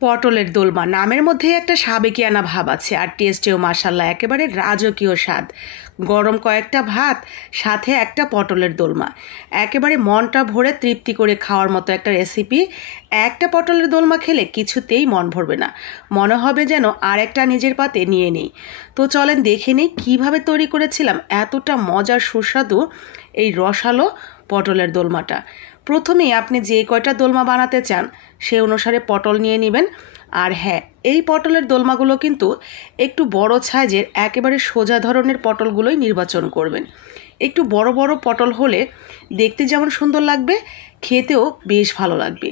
পটলের দোলমা নামের মধ্যেই একটা সাবেকিয়ানা ভাব আছে, আর টেস্টেও মাশাল্লাহ একেবারে রাজকীয় স্বাদ। গরম কয়েকটা ভাত, সাথে একটা পটলের দোলমা, একেবারে মনটা ভরে তৃপ্তি করে খাওয়ার মতো একটা রেসিপি। একটা পটলের দোলমা খেলে কিছুতেই মন ভরবে না, মনে হবে যেন আর একটা নিজের পাতে নিয়ে নিই। তো চলেন দেখে নিই কীভাবে তৈরি করেছিলাম এতটা মজার সুস্বাদু এই রসালো পটলের দোলমাটা। প্রথমেই আপনি যে কয়টা দোলমা বানাতে চান সে অনুসারে পটল নিয়ে নেবেন। আর হ্যাঁ, এই পটলের দোলমাগুলো কিন্তু একটু বড় সাইজের, একেবারে সোজা ধরনের পটলগুলোই নির্বাচন করবেন। একটু বড় বড় পটল হলে দেখতে যেমন সুন্দর লাগবে, খেতেও বেশ ভালো লাগবে।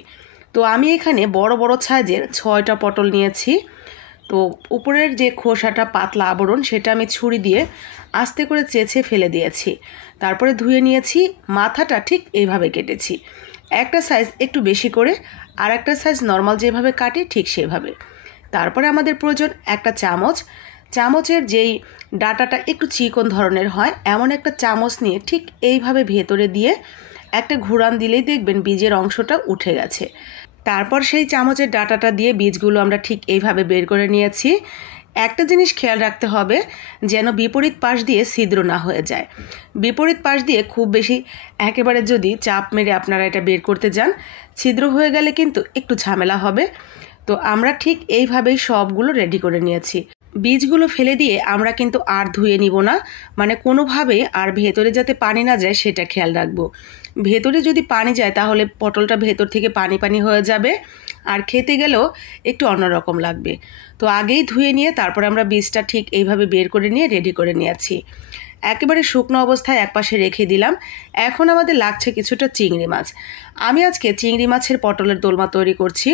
তো আমি এখানে বড় বড় সাইজের 6টা পটল নিয়েছি। তো উপরের যে খোসাটা পাতলা আবরণ সেটা আমি ছুরি দিয়ে আস্তে করে চেঁচে ফেলে দিয়েছি। তারপরে ধুয়ে নিয়েছি, মাথাটা ঠিক এইভাবে কেটেছি, একটা সাইজ একটু বেশি করে, আর একটা সাইজ নর্মাল যেভাবে কাটি ঠিক সেভাবে। তারপরে আমাদের প্রয়োজন একটা চামচ। চামচের যেই ডাটাটা একটু চিকন ধরনের হয় এমন একটা চামচ নিয়ে ঠিক এইভাবে ভেতরে দিয়ে একটা ঘুরান দিলেই দেখবেন বীজের অংশটা উঠে গেছে। তারপর সেই চামচের ডাটাটা দিয়ে বীজগুলো আমরা ঠিক এইভাবে বের করে নিয়েছি। একটা জিনিস খেয়াল রাখতে হবে যেন বিপরীত পাশ দিয়ে ছিদ্র না হয়ে যায়। বিপরীত পাশ দিয়ে খুব বেশি একেবারে যদি চাপ মেরে আপনারা এটা বের করতে যান, ছিদ্র হয়ে গেলে কিন্তু একটু ঝামেলা হবে। তো আমরা ঠিক এইভাবেই সবগুলো রেডি করে নিয়েছি। বীজগুলো ফেলে দিয়ে আমরা কিন্তু আর ধুয়ে নিব না, মানে কোনোভাবে আর ভেতরে যাতে পানি না যায় সেটা খেয়াল রাখবো। ভেতরে যদি পানি যায় তাহলে পটলটা ভেতর থেকে পানি পানি হয়ে যাবে, আর খেতে গেলেও একটু অন্যরকম লাগবে। তো আগেই ধুয়ে নিয়ে তারপরে আমরা বীজটা ঠিক এইভাবে বের করে নিয়ে রেডি করে নিয়েছি। একেবারে শুকনো অবস্থায় একপাশে রেখে দিলাম। এখন আমাদের লাগছে কিছুটা চিংড়ি মাছ। আমি আজকে চিংড়ি মাছের পটলের দোলমা তৈরি করছি,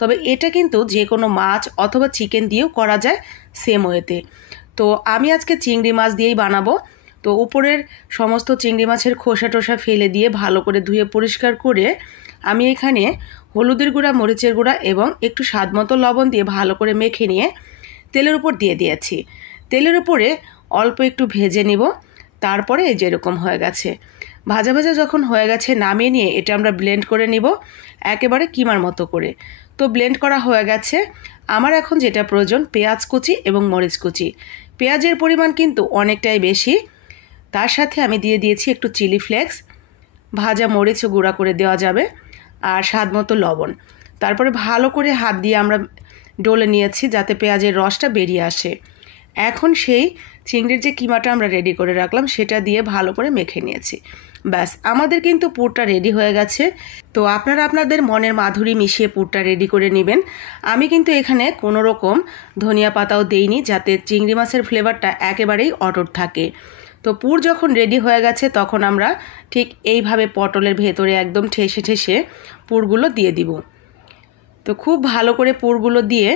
তবে এটা কিন্তু যে কোনো মাছ অথবা চিকেন দিয়েও করা যায় সেম ওয়েতে। তো আমি আজকে চিংড়ি মাছ দিয়েই বানাবো। তো উপরের সমস্ত চিংড়ি মাছের খোসা টোসা ফেলে দিয়ে ভালো করে ধুয়ে পরিষ্কার করে আমি এখানে হলুদের গুঁড়া, মরিচের গুঁড়া এবং একটু স্বাদ মতো লবণ দিয়ে ভালো করে মেখে নিয়ে তেলের উপর দিয়ে দিয়েছি। তেলের উপরে অল্প একটু ভেজে নিব। তারপরে এই যেরকম হয়ে গেছে, ভাজা ভাজা যখন হয়ে গেছে নামিয়ে নিয়ে এটা আমরা ব্লেন্ড করে নিব একেবারে কিমার মতো করে। তো ব্লেন্ড করা হয়ে গেছে। আমার এখন যেটা প্রয়োজন পেঁয়াজ কুচি এবং মরিচ কুচি। পেঁয়াজের পরিমাণ কিন্তু অনেকটাই বেশি। তার সাথে আমি দিয়ে দিয়েছি একটু চিলি ফ্লেক্স, ভাজা মরিচও গুঁড়া করে দেওয়া যাবে, আর স্বাদ মতো লবণ। তারপরে ভালো করে হাত দিয়ে আমরা ডলে নিয়েছি যাতে পেঁয়াজের রসটা বেরিয়ে আসে। এখন সেই চিংড়ির যে কিমাটা আমরা রেডি করে রাখলাম সেটা দিয়ে ভালো করে মেখে নিয়েছি। ব্যাস, আমাদের কিন্তু পুরটা রেডি হয়ে গেছে। তো আপনারা আপনাদের মনের মাধুরী মিশিয়ে পুরটা রেডি করে নেবেন। আমি কিন্তু এখানে কোনো রকম ধনিয়া পাতাও দেইনি, যাতে চিংড়ি মাছের ফ্লেভারটা একেবারেই অটুট থাকে। তো পুর যখন রেডি হয়ে গেছে তখন আমরা ঠিক এইভাবে পটলের ভেতরে একদম ঠেসে ঠেসে পুরগুলো দিয়ে দিব। তো খুব ভালো করে পুরগুলো দিয়ে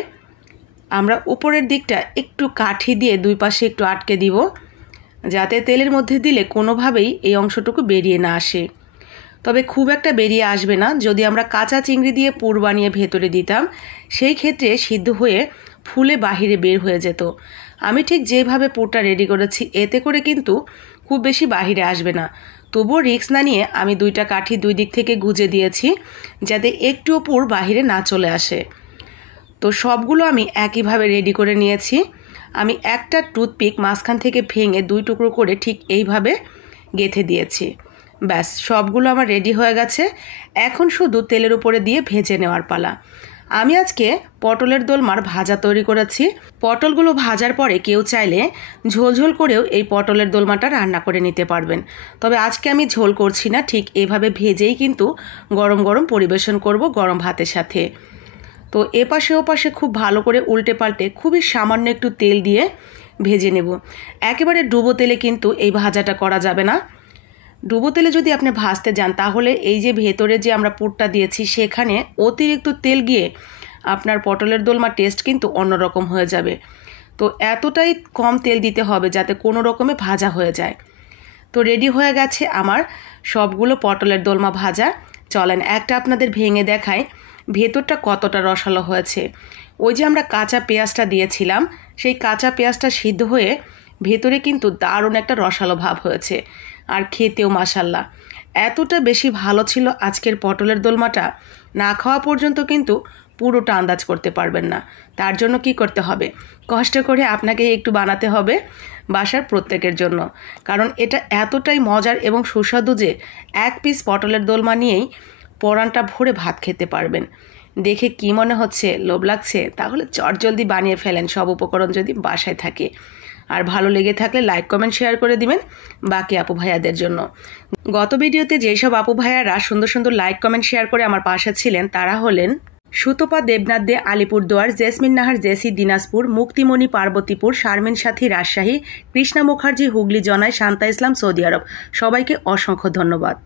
আমরা উপরের দিকটা একটু কাঠি দিয়ে দুই পাশে একটু আটকে দিব, যাতে তেলের মধ্যে দিলে কোনোভাবেই এই অংশটুকু বেরিয়ে না আসে। তবে খুব একটা বেরিয়ে আসবে না। যদি আমরা কাঁচা চিংড়ি দিয়ে পুর বানিয়ে ভেতরে দিতাম সেই ক্ষেত্রে সিদ্ধ হয়ে ফুলে বাহিরে বের হয়ে যেত। আমি ঠিক যেভাবে পুরটা রেডি করেছি এতে করে কিন্তু খুব বেশি বাহিরে আসবে না। তবুও রিস্ক না নিয়ে আমি দুইটা কাঠি দুই দিক থেকে গুজে দিয়েছি যাতে একটুও পুর বাহিরে না চলে আসে। তো সবগুলো আমি একইভাবে রেডি করে নিয়েছি। আমি একটা টুথপিক মাঝখান থেকে ভেঙে দুই টুকরো করে ঠিক এইভাবে গেঁথে দিয়েছি। ব্যাস, সবগুলো আমার রেডি হয়ে গেছে। এখন শুধু তেলের উপরে দিয়ে ভেজে নেওয়ার পালা। আমি আজকে পটলের দোলমার ভাজা তৈরি করেছি। পটলগুলো ভাজার পরে কেউ চাইলে ঝোল করেও এই পটলের দোলমাটা রান্না করে নিতে পারবেন। তবে আজকে আমি ঝোল করছি না, ঠিক এভাবে ভেজেই কিন্তু গরম গরম পরিবেশন করব গরম ভাতের সাথে। তো এপাশে ওপাশে খুব ভালো করে উল্টে পাল্টে খুবই সামান্য একটু তেল দিয়ে ভেজে নেব। একেবারে ডুবো তেলে কিন্তু এই ভাজাটা করা যাবে না। ডুবো তেলে যদি আপনি ভাজতে যান তাহলে এই যে ভেতরে যে আমরা পুরটা দিয়েছি সেখানে অতিরিক্ত তেল গিয়ে আপনার পটলের দোলমার টেস্ট কিন্তু অন্যরকম হয়ে যাবে। তো এতটাই কম তেল দিতে হবে যাতে কোনো রকমে ভাজা হয়ে যায়। তো রেডি হয়ে গেছে আমার সবগুলো পটলের দোলমা ভাজা। চলেন একটা আপনাদের ভেঙে দেখাই ভেতরটা কতটা রসালো হয়েছে। ওই যে আমরা কাঁচা পেঁয়াজটা দিয়েছিলাম সেই কাঁচা পেঁয়াজটা সিদ্ধ হয়ে ভেতরে কিন্তু দারুণ একটা রসালো ভাব হয়েছে, আর খেতেও মাশাল্লাহ এতটা বেশি ভালো ছিল আজকের পটলের দোলমাটা। না খাওয়া পর্যন্ত কিন্তু পুরোটা আন্দাজ করতে পারবেন না। তার জন্য কি করতে হবে, কষ্ট করে আপনাকে একটু বানাতে হবে বাসার প্রত্যেকের জন্য, কারণ এটা এতটাই মজার এবং সুস্বাদু যে এক পিস পটলের দোলমা নিয়েই পরানটা ভরে ভাত খেতে পারবেন। দেখে কি মনে হচ্ছে, লোভ লাগছে? তাহলে চটজলদি বানিয়ে ফেলেন সব উপকরণ যদি বাসায় থাকে। আর ভালো লেগে থাকলে লাইক কমেন্ট শেয়ার করে দিবেন বাকি আপু ভাইয়াদের জন্য। গত ভিডিওতে যেসব আপু ভাইয়ারা সুন্দর সুন্দর লাইক কমেন্ট শেয়ার করে আমার পাশে ছিলেন তারা হলেন সুতপা দেবনাথ দে আলিপুরদুয়ার, জেসমিন নাহার জেসি দিনাজপুর, মুক্তিমণি পার্বতীপুর, শারমিন সাথী রাজশাহী, কৃষ্ণা মুখার্জি হুগলি জনায়, শান্তা ইসলাম সৌদি আরব। সবাইকে অসংখ্য ধন্যবাদ।